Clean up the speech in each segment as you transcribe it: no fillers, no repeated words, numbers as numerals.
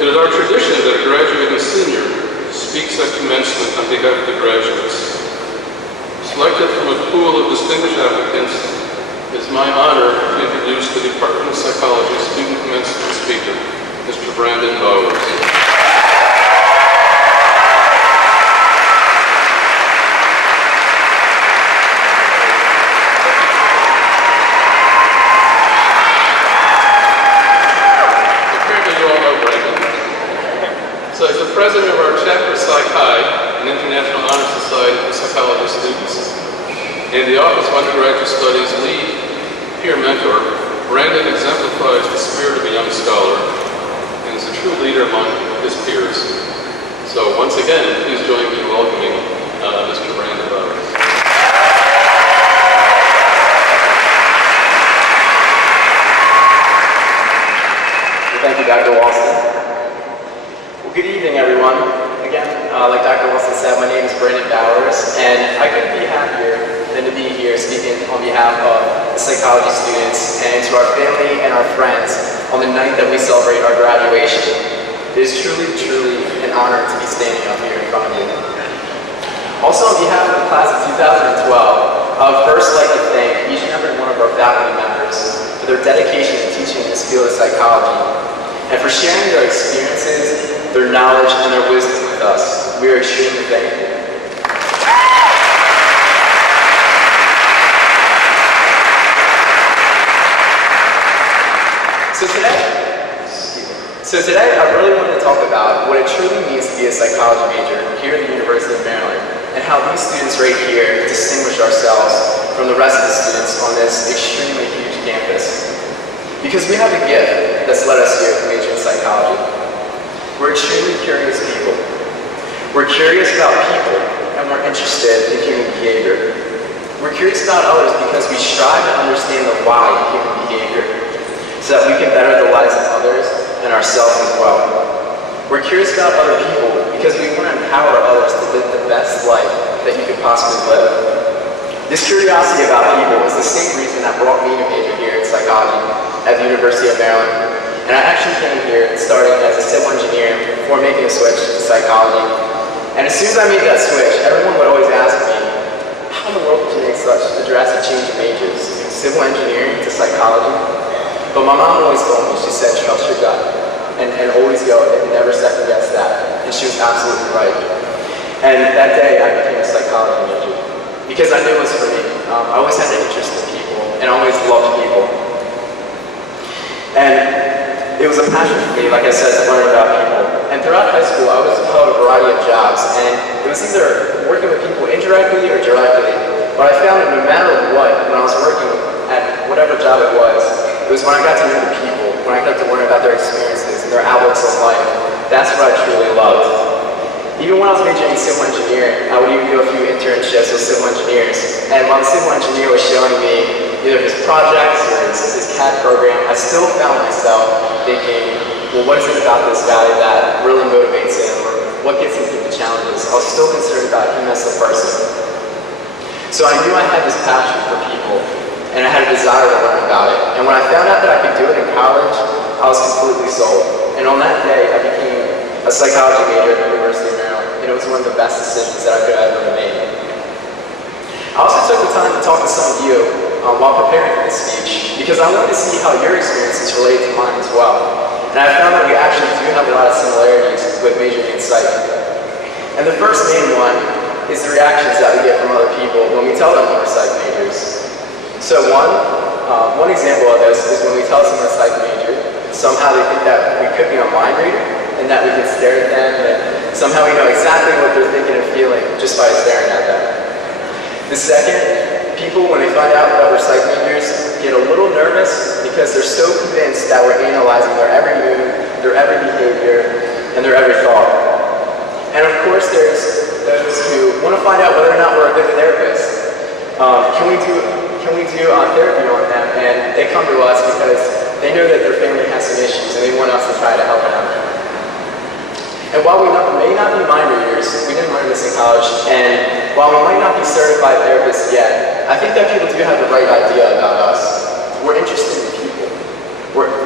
It is our tradition that a graduating senior speaks at commencement on behalf of the graduates. Selected from a pool of distinguished applicants, it is my honor to introduce the Department of Psychology Student Commencement Speaker, Mr. Brandon Bowers. So as the president of our chapter Psych High, an international honor society for psychology students, and the Office of Undergraduate Studies lead peer mentor, Brandon exemplifies the spirit of a young scholar and is a true leader among his peers. So once again, please join me in welcoming Mr. Brandon Bowers. Thank you, Dr. Walston. Well, good evening, everyone. Again, like Dr. Walston said, my name is Brandon Bowers, and I couldn't be happier than to be here speaking on behalf of the psychology students and to our family and our friends on the night that we celebrate our graduation. It is truly, truly an honor to be standing up here in front of you. Also, on behalf of the class of 2012, I would first like to thank each and every one of our faculty members for their dedication to teaching this field of psychology and for sharing their experiences, their knowledge, and their wisdom with us. We are extremely thankful. So today, I really wanted to talk about what it truly means to be a psychology major here at the University of Maryland, and how these students right here distinguish ourselves from the rest of the students on this extremely huge campus. Because we have a gift that's led us here to major in psychology. We're extremely curious people. We're curious about people, and we're interested in human behavior. We're curious about others because we strive to understand the why of human behavior, so that we can better the lives of others and ourselves as well. We're curious about other people because we want to empower others to live the best life that you could possibly live. This curiosity about people is the same reason that brought me to major here in psychology at the University of Maryland. And I actually came here starting as a civil engineer before making a switch to psychology. And as soon as I made that switch, everyone would always ask me, how in the world did you make such a drastic change in majors, civil engineering to psychology? But my mom always told me, she said, trust your gut, and always go, and never second guess that. And she was absolutely right. And that day, I became a psychology major, because I knew it was for me. I always had an interest in people, and always loved people. And it was a passion for me, like I said, to learn about people. And throughout high school, I was held a variety of jobs, and it was either working with people indirectly or directly. But I found that no matter what, when I was working at whatever job it was when I got to know the people, when I got to learn about their experiences and their outlooks on life. That's what I truly loved. Even when I was majoring in civil engineering, I would even do a few internships with civil engineers. And while the civil engineer was showing me either his projects or his CAD program, I still found myself thinking, well, what is it about this guy that really motivates him, or what gets him through the challenges? I was still concerned about him as a person. So I knew I had this passion for people, and I had a desire to learn about it. And when I found out that I could do it in college, I was completely sold. And on that day, I became a psychology major at the University of Maryland, and it was one of the best decisions that I could have ever made. I also took the time to talk to some of you while preparing for this speech, because I wanted to see how your experiences relate to mine as well. And I found that we actually do have a lot of similarities with majoring in psych. And the first main one is the reactions that we get from other people when we tell them we're psych majors. So one example of this is when we tell someone a psych major, somehow they think that we could be a mind reader, and that we can stare at them, and somehow we know exactly what they're thinking and feeling just by staring at them. The second, people, when they find out that we're psych majors, get a little nervous because they're so convinced that we're analyzing their every mood, their every behavior, and their every thought. And of course, there's those who want to find out whether or not we're a good therapist. Can we do therapy on them? And they come to us because they know that their family has some issues and they want us to try to help them. And while we may not be mind readers, we didn't learn this in college, and while we might not be certified therapists yet, I think that people do have the right idea about us. We're interested in people.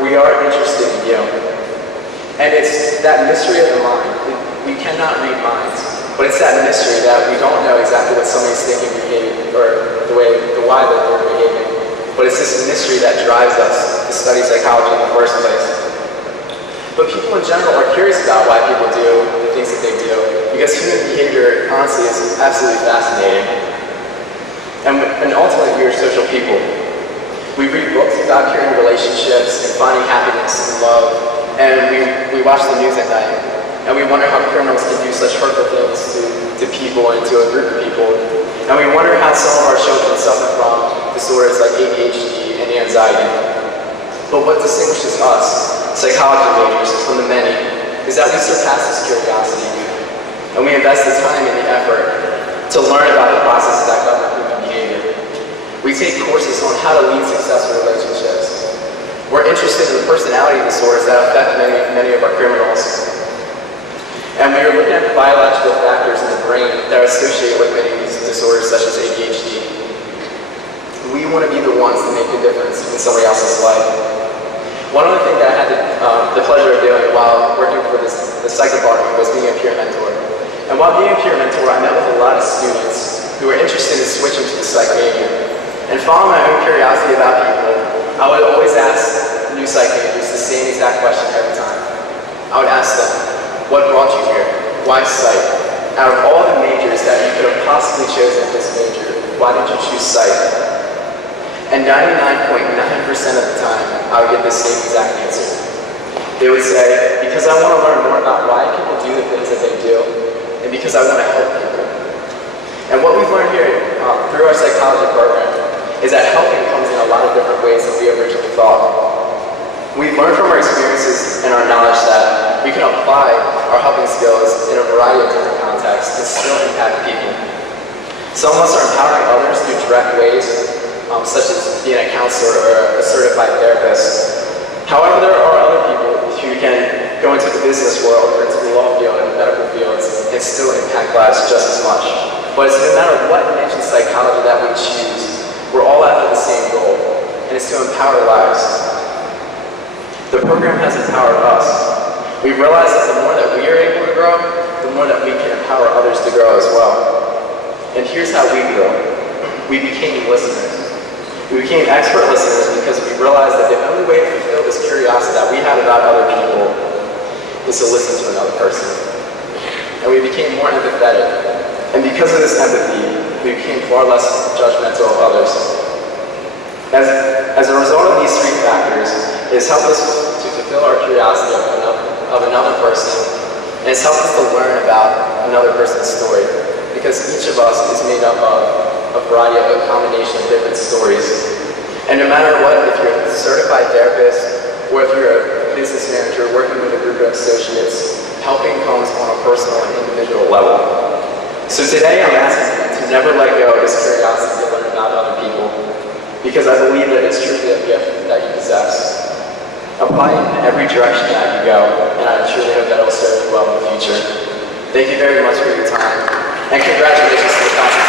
We are interested in you. And it's that mystery of the mind. We cannot read minds, but it's that mystery that we don't know exactly what somebody's thinking, behaving, or the why that they're behaving. But it's this mystery that drives us to study psychology in the first place. But people in general are curious about why people do the things that they do, because human behavior, honestly, is absolutely fascinating. And ultimately, we are social people. We read books about curing relationships and finding happiness and love, and we watch the news at night, and we wonder how criminals can do such hurtful things to people and to a group of people. And we wonder how some of our children suffer from disorders like ADHD and anxiety. But what distinguishes us, psychology majors, from the many, is that we surpass this curiosity, and we invest the time and the effort to learn about the processes that govern human behavior. We take courses on how to lead successful relationships. We're interested in the personality disorders that affect many of our criminals. And we are looking at the biological factors in the brain that are associated with many of these disorders, such as ADHD. We want to be the ones to make a difference in somebody else's life. One other thing that I had the pleasure of doing while working for the psych department was being a peer mentor. And while being a peer mentor, I met with a lot of students who were interested in switching to the psych major. And following my own curiosity about people, I would always ask new psych majors the same exact question every time. I would ask them, what brought you here? Why psych? Out of all the majors that you could have possibly chosen this major, why did you choose psych? And 99.9% of the time, I would get the same exact answer. They would say, because I want to learn more about why people do the things that they do, and because I want to help people. And what we've learned here through our psychology program is that helping comes in a lot of different ways than we originally thought. We've learned from our experiences and our knowledge that we can apply our helping skills in a variety of different contexts and still impact people. Some of us are empowering others through direct ways, such as being a counselor or a certified therapist. However, there are other people who can go into the business world or into the law field and the medical fields and still impact lives just as much. But it's no matter what niche in psychology that we choose, we're all after the same goal, and it's to empower lives. The program has empowered us. We realized that the more that we are able to grow, the more that we can empower others to grow as well. And here's how we grew. We became listeners. We became expert listeners because we realized that the only way to fulfill this curiosity that we have about other people is to listen to another person. And we became more empathetic. And because of this empathy, we became far less judgmental of others. As a result of these three factors, it has helped us to fulfill our curiosity of another person, and it's helped us to learn about another person's story, because each of us is made up of a variety of a combination of different stories. And no matter what, if you're a certified therapist, or if you're a business manager working with a group of associates, helping comes on a personal and individual level. So today I'm asking you to never let go of this curiosity to learn about other people, because I believe that it's truly a gift that you possess. Apply it in every direction that you go, and I truly hope that it will serve you well in the future. Thank you very much for your time, and congratulations to the class.